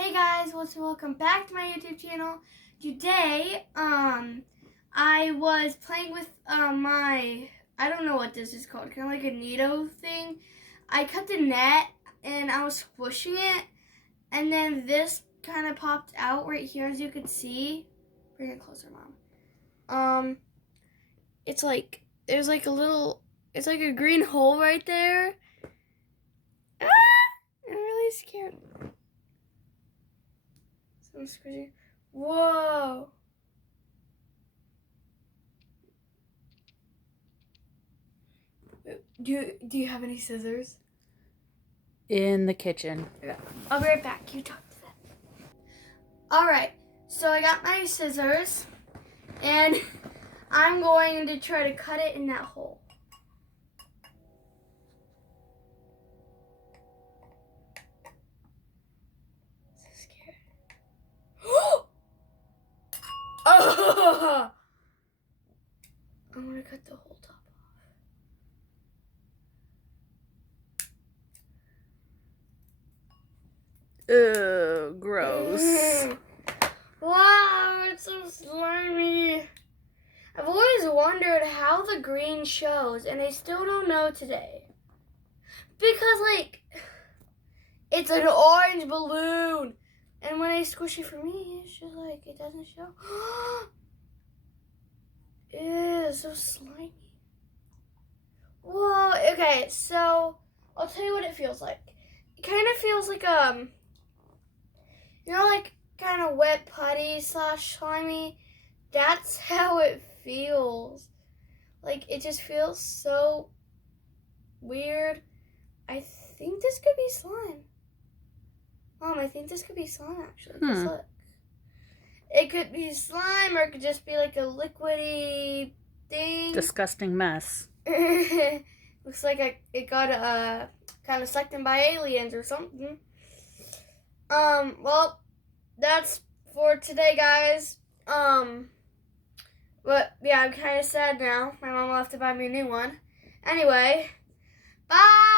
Hey guys, welcome back to my YouTube channel. Today, I was playing with I don't know what this is called, kind of like a Neato thing. I cut the net and I was squishing it, and then this kind of popped out right here, as you could see. Bring it closer, Mom. It's like there's like it's like a green hole right there. Ah! I'm really scared. I'm squishing. Whoa. Do you have any scissors? In the kitchen. Yeah. I'll be right back. You talk to them. Alright, so I got my scissors and I'm going to try to cut it in that hole. So scared. Oh! I'm gonna cut the whole top off. Ugh, gross. Wow, it's so slimy. I've always wondered how the green shows, and I still don't know today. Because, like, it's an orange balloon. And when I squish it for me, it's just like, it doesn't show. Ew, so slimy. Whoa, okay, so I'll tell you what it feels like. It kind of feels like, like kind of wet putty / slimy. That's how it feels. Like, it just feels so weird. I think this could be slime. Mom, I think this could be slime, actually. Just look. It could be slime, or it could just be like a liquidy thing. Disgusting mess. Looks like it got kind of sucked in by aliens or something. Well, that's for today, guys. But yeah, I'm kind of sad now. My mom will have to buy me a new one. Anyway, bye!